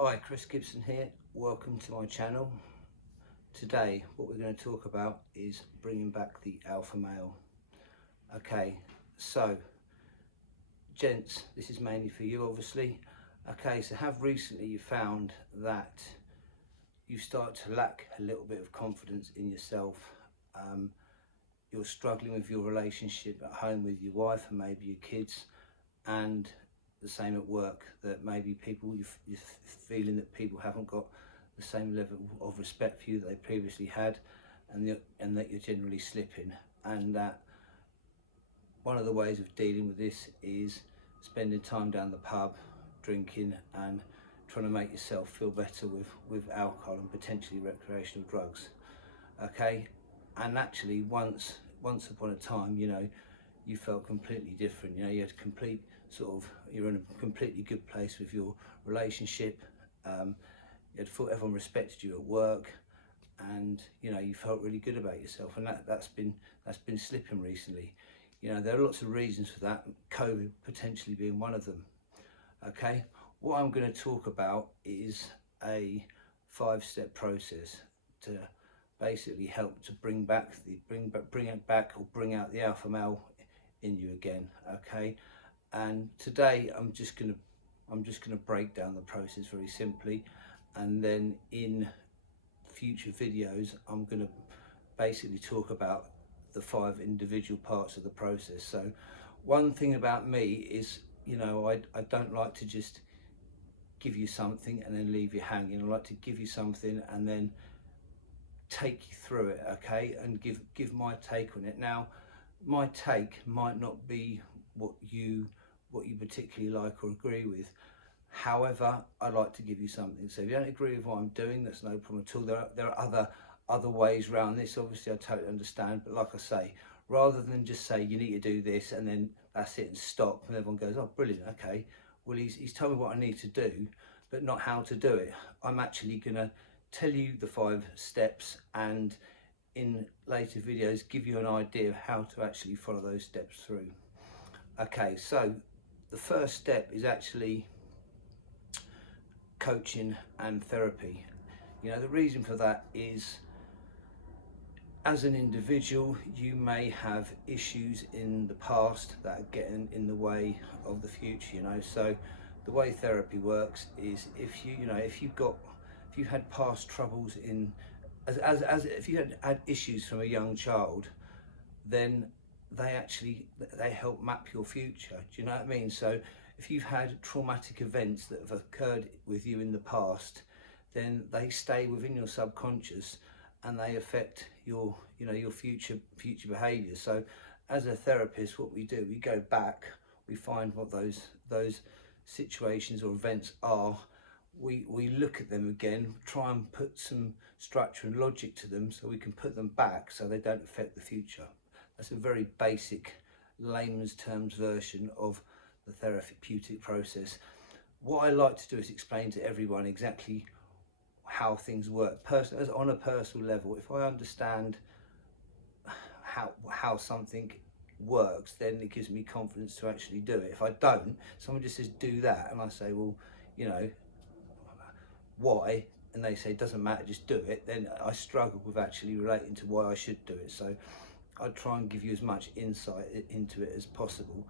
Hi, Chris Gibson here. Welcome to my channel. Today, what we're going to talk about is bringing back the alpha male. Okay, so gents, this is mainly for you, obviously. Okay, so have recently you found that you start to lack a little bit of confidence in yourself? You're struggling with your relationship at home with your wife and maybe your kids, and the same at work, that maybe you're feeling that people haven't got the same level of respect for you that they previously had, and that you're generally slipping. And that one of the ways of dealing with this is spending time down the pub, drinking and trying to make yourself feel better with alcohol and potentially recreational drugs. Okay, and actually once upon a time, you felt completely different. You had complete you're in a completely good place with your relationship. You had thought everyone respected you at work, and you felt really good about yourself. And that's been slipping recently. There are lots of reasons for that, COVID potentially being one of them. Okay, what I'm going to talk about is a 5-step process to basically help to bring it back or bring out the alpha male in you again. Okay, and today I'm just gonna break down the process very simply, and then in future videos I'm gonna basically talk about the 5 individual parts of the process. So one thing about me is, I don't like to just give you something and then leave you hanging. I like to give you something and then take you through it, okay, and give my take on it. Now, my take might not be what you particularly like or agree with. However, I like to give you something. So if you don't agree with what I'm doing, that's no problem at all. There are other ways around this. Obviously, I totally understand. But like I say, rather than just say you need to do this and then that's it and stop, and everyone goes, oh, brilliant, okay. Well, he's told me what I need to do, but not how to do it. I'm actually gonna tell you the 5 steps, and in later videos give you an idea of how to actually follow those steps through. Okay, so the first step is actually coaching and therapy. The reason for that is, as an individual, you may have issues in the past that are getting in the way of the future. So the way therapy works is, if you've had past troubles in as if you had issues from a young child, then they help map your future. Do you know what I mean? So if you've had traumatic events that have occurred with you in the past, then they stay within your subconscious and they affect your future behavior. So as a therapist, what we do, we go back, we find what those situations or events are. We look at them again, try and put some structure and logic to them so we can put them back so they don't affect the future. That's a very basic, layman's terms version of the therapeutic process. What I like to do is explain to everyone exactly how things work on a personal level. If I understand how something works, then it gives me confidence to actually do it. If I don't, someone just says do that and I say, well, why, and they say it doesn't matter, just do it, then I struggle with actually relating to why I should do it. So I try and give you as much insight into it as possible.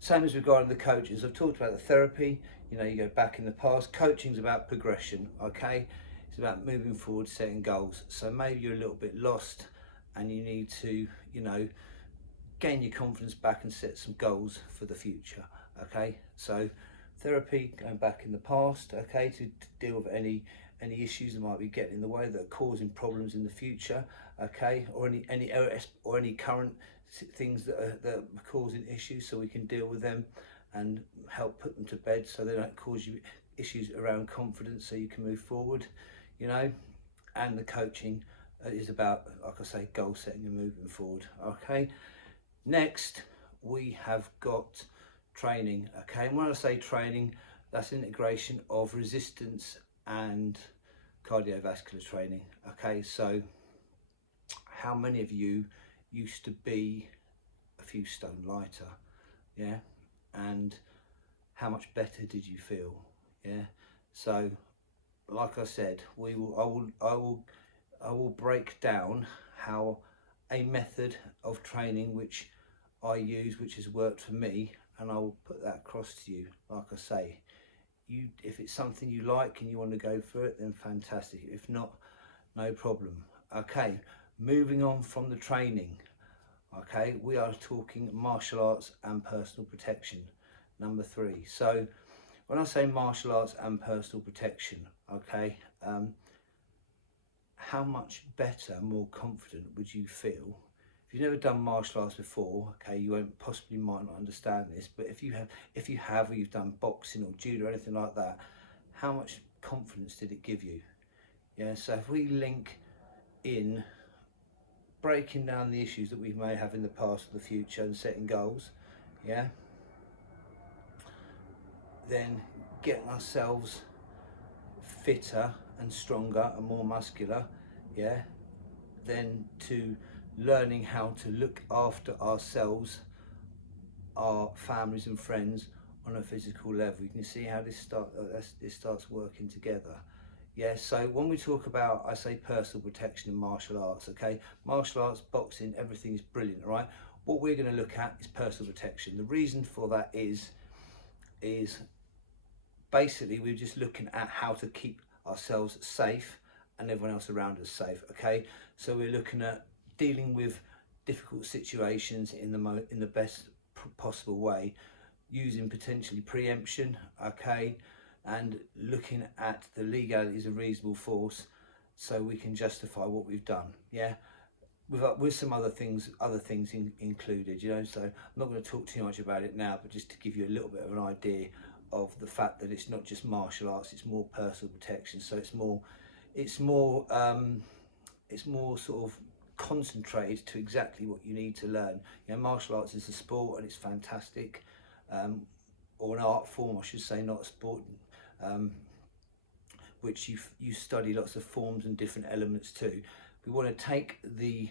Same as regarding the coaches. I've talked about the therapy, you go back in the past. Coaching's about progression, okay? It's about moving forward, setting goals. So maybe you're a little bit lost and you need to, gain your confidence back and set some goals for the future, okay? So therapy, going back in the past, okay, to deal with any issues that might be getting in the way that are causing problems in the future, okay, or any current things that are causing issues, so we can deal with them and help put them to bed so they don't cause you issues around confidence, so you can move forward. And the coaching is about, like I say, goal setting and moving forward. Okay, next we have got training. Okay, and when I say training, that's integration of resistance and cardiovascular training. Okay, so how many of you used to be a few stone lighter? Yeah, and how much better did you feel? Yeah, so like I said, I will break down how a method of training which I use, which has worked for me, and I will put that across to you. Like I say, if it's something you like and you want to go for it, then fantastic. If not, no problem. Okay, moving on from the training. Okay, we are talking martial arts and personal protection, number 3. So when I say martial arts and personal protection, okay, how much better, more confident would you feel if you've never done martial arts before? Okay, you won't possibly might not understand this, but if you have, or you've done boxing or judo or anything like that, how much confidence did it give you? Yeah, so if we link in breaking down the issues that we may have in the past or the future and setting goals, yeah, then getting ourselves fitter and stronger and more muscular, yeah, then to learning how to look after ourselves, our families and friends on a physical level. You can see how this starts working together. Yeah, so when we talk about, I say personal protection in martial arts, okay, martial arts, boxing, everything is brilliant, right? What we're going to look at is personal protection. The reason for that is basically we're just looking at how to keep ourselves safe and everyone else around us safe. Okay, so we're looking at dealing with difficult situations in the best possible way, using potentially preemption, okay, and looking at the legalities of reasonable force so we can justify what we've done. Yeah, with some other things included, you know. So I'm not going to talk too much about it now, but just to give you a little bit of an idea of the fact that it's not just martial arts, it's more personal protection. So it's more sort of concentrated to exactly what you need to learn. You know, martial arts is a sport and it's fantastic, or an art form, I should say, not a sport, which you study lots of forms and different elements too. We want to take the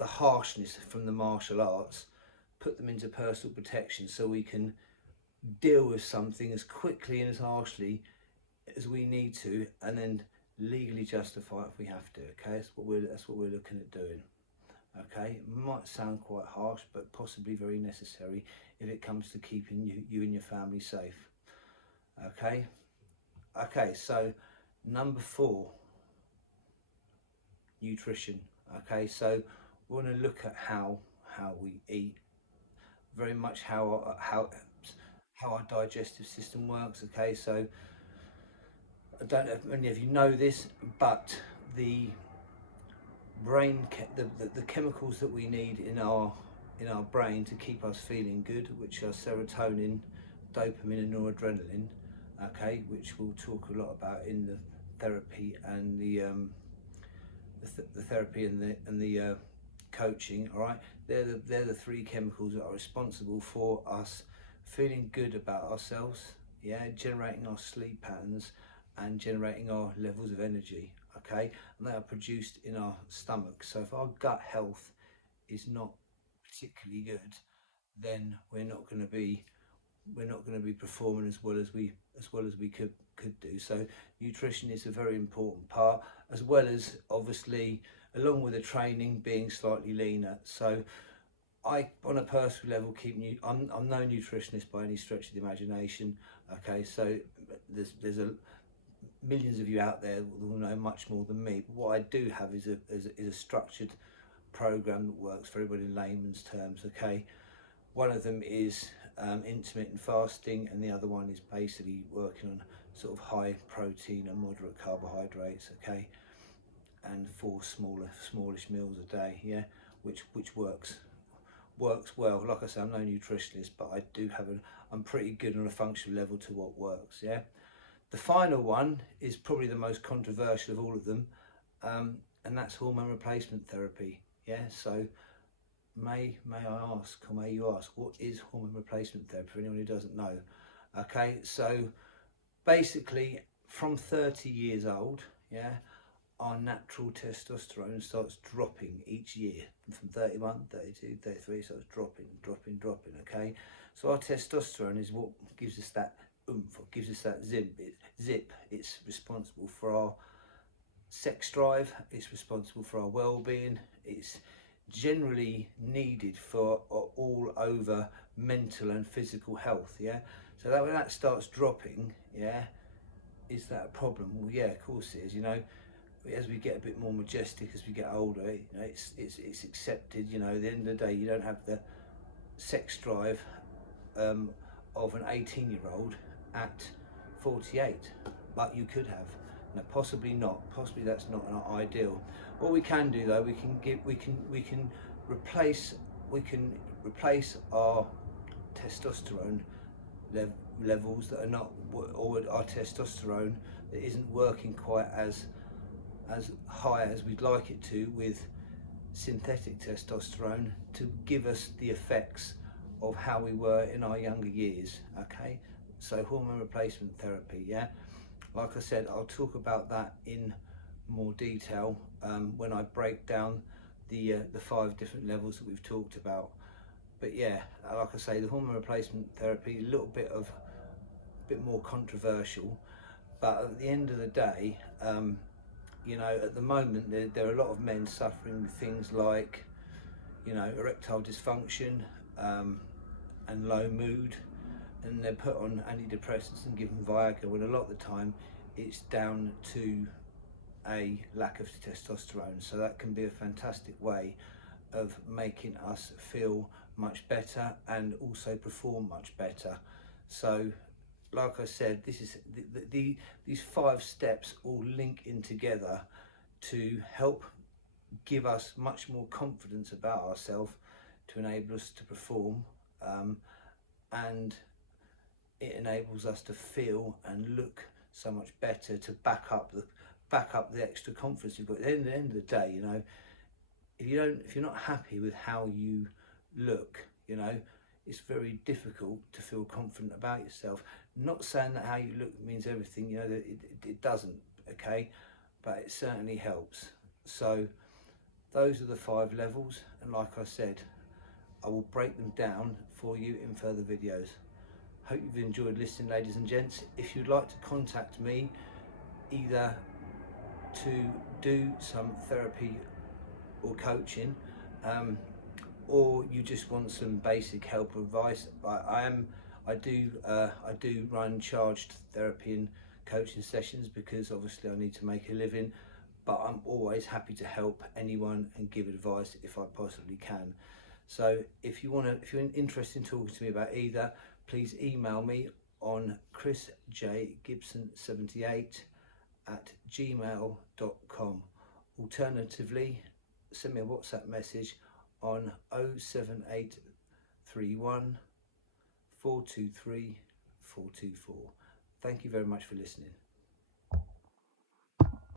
harshness from the martial arts, put them into personal protection, so we can deal with something as quickly and as harshly as we need to, and then legally justify it if we have to. Okay, that's what we're looking at doing. Okay, might sound quite harsh, but possibly very necessary if it comes to keeping you and your family safe. Okay, so number 4, nutrition. Okay, so we want to look at how we eat, very much how our digestive system works. Okay, so I don't know if many of you know this, but the brain, the chemicals that we need in our brain to keep us feeling good, which are serotonin, dopamine and noradrenaline, okay, which we'll talk a lot about in the therapy and the therapy and the coaching. All right, they're the 3 chemicals that are responsible for us feeling good about ourselves, yeah, generating our sleep patterns and generating our levels of energy. Okay, and they are produced in our stomach. So if our gut health is not particularly good, then we're not going to be performing as well as we could do. So nutrition is a very important part, as well as obviously along with the training being slightly leaner. So I, on a personal level, I'm no nutritionist by any stretch of the imagination. Okay, so there's millions of you out there that will know much more than me. But what I do have is a structured program that works for everybody in layman's terms. Okay, one of them is intermittent fasting, and the other one is basically working on sort of high protein and moderate carbohydrates. Okay, and 4 smallish meals a day. Yeah, which works well. Like I say, I'm no nutritionist, but I do have I'm pretty good on a functional level to what works. Yeah. The final one is probably the most controversial of all of them, and that's hormone replacement therapy. Yeah, so may I ask, or may you ask, what is hormone replacement therapy for anyone who doesn't know? Okay, so basically from 30 years old, yeah, our natural testosterone starts dropping each year. From 31, 32, 33, so it's dropping, okay? So our testosterone is what gives us that oomph, or gives us that zip. It's responsible for our sex drive, it's responsible for our well-being, it's generally needed for all over mental and physical health. Yeah, so that when that starts dropping, yeah, is that a problem? Well, yeah, of course it is. You know, as we get a bit more majestic, as we get older, you know, it's accepted. You know, at the end of the day, you don't have the sex drive of an 18-year-old at 48, but you could have. No, possibly not. Possibly that's not an ideal. What we can do though, we can replace our testosterone levels that are not, or our testosterone that isn't working quite as high as we'd like it to, with synthetic testosterone to give us the effects of how we were in our younger years. Okay, so hormone replacement therapy. Yeah, like I said, I'll talk about that in more detail when I break down the 5 different levels that we've talked about. But yeah, like I say, the hormone replacement therapy, a little bit more controversial, but at the end of the day, you know, at the moment there are a lot of men suffering with things like, you know, erectile dysfunction and low mood, and they're put on antidepressants and given Viagra, when a lot of the time it's down to a lack of testosterone. So that can be a fantastic way of making us feel much better and also perform much better. So like I said, this is these 5 steps all link in together to help give us much more confidence about ourselves, to enable us to perform, and it enables us to feel and look so much better, to back up the extra confidence you've got. At the end of the day, you know, if you're not happy with how you look, you know, it's very difficult to feel confident about yourself. Not saying that how you look means everything, you know, that it doesn't, okay, but it certainly helps. So those are the 5 levels, and like I said, I will break them down for you in further videos. Hope you've enjoyed listening, ladies and gents. If you'd like to contact me, either to do some therapy or coaching, or you just want some basic help or advice, I do run charged therapy and coaching sessions, because obviously I need to make a living, but I'm always happy to help anyone and give advice if I possibly can. So if you're interested in talking to me about either, please email me on chrisjgibson78@gmail.com. Alternatively, send me a WhatsApp message on 07831 423 424. Thank you very much for listening.